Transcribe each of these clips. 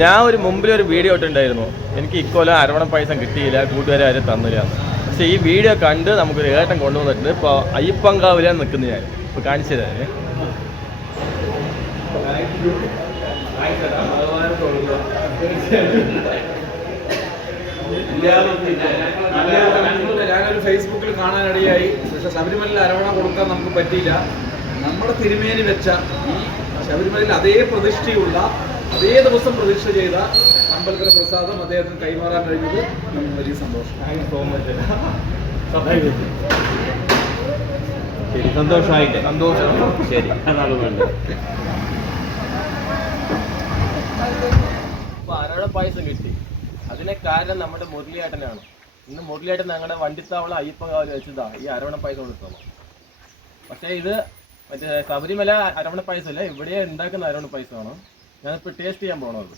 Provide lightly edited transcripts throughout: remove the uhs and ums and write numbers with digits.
ഞാൻ മുമ്പിലൊരു വീഡിയോ ഇട്ടുണ്ടായിരുന്നു, എനിക്ക് ഇക്കൊല്ലം അരവണ പായസം കിട്ടിയില്ല, കൂട്ടുകാരെ ആരും തന്നില്ല. പക്ഷെ ഈ വീഡിയോ കണ്ട് നമുക്കൊരു ഏട്ടൻ കൊണ്ടുവന്നിട്ടുണ്ട്. ഇപ്പോൾ അയ്യപ്പങ്കാവിലാണ് നിൽക്കുന്നത്. ഞാൻ ഇപ്പോൾ കാണിച്ചു തരാം. ഞാനൊരു ഫേസ്ബുക്കിൽ കാണാനിടയായി. പക്ഷെ ശബരിമലയിൽ അരവണ കൊടുക്കാൻ നമുക്ക് പറ്റിയില്ല. നമ്മുടെ തിരുമേനി വെച്ച ഈ ശബരിമലയിൽ അതേ പ്രതിഷ്ഠയുള്ള, അതേ ദിവസം പ്രതിഷ്ഠ ചെയ്ത അമ്പലത്തിലെ പ്രസാദം അദ്ദേഹത്തിന് കൈമാറാൻ കഴിഞ്ഞത് നമുക്ക് വലിയ സന്തോഷം. ശരി, സന്തോഷമായിട്ട് സന്തോഷം. ശരി, അതാണ് വേണ്ടത്. അപ്പോൾ അരവണ പായസം കിട്ടി. അതിനെ കാരണം നമ്മുടെ മുരളിയേട്ടനാണ്. ഇന്ന് മുരളിയേട്ടൻ ഞങ്ങളുടെ വണ്ടിത്താവള അയ്യപ്പങ്കാവിൽ വെച്ചതാ ഈ അരവണ പായസം കൊടുത്തോളാം. പക്ഷേ ഇത് മറ്റേ ശബരിമല അരവണ പായസമല്ല, ഇവിടെ ഉണ്ടാക്കുന്ന അരവണ പായസമാണ്. ഞാനിപ്പോൾ ടേസ്റ്റ് ചെയ്യാൻ പോകണത്.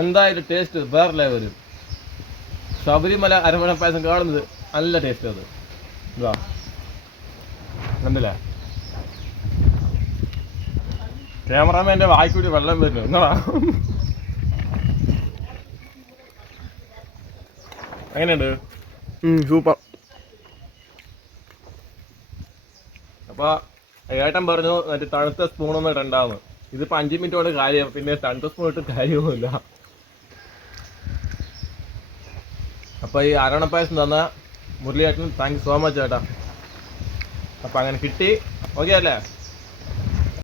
എന്തായാലും ടേസ്റ്റ് വേറെ ലെവൽ. ശബരിമല അരവണ പായസം കാണുന്നത് നല്ല ടേസ്റ്റ്. അത് ഇതാ കണ്ടില്ലേ, ക്യാമറാമാൻ്റെ വായിക്കൂടി വെള്ളം വരുന്നു. എന്നാ എങ്ങനെയുണ്ട്? സൂപ്പർ. അപ്പോൾ ഏട്ടൻ പറഞ്ഞു മറ്റേ തണുത്ത സ്പൂണൊന്നും ഇടണ്ടാന്ന്. ഇതിപ്പോൾ 5 മിനിറ്റ് കൊണ്ട് കാര്യം, പിന്നെ തണുത്ത സ്പൂൺ ഇട്ട് കാര്യമൊന്നുമില്ല. അപ്പോൾ ഈ അരവണ പായസം തന്ന മുരളിയേട്ടൻ താങ്ക് യു സോ മച്ച് ചേട്ടാ. അപ്പോൾ അങ്ങനെ കിട്ടി. ഓക്കെ അല്ലേ?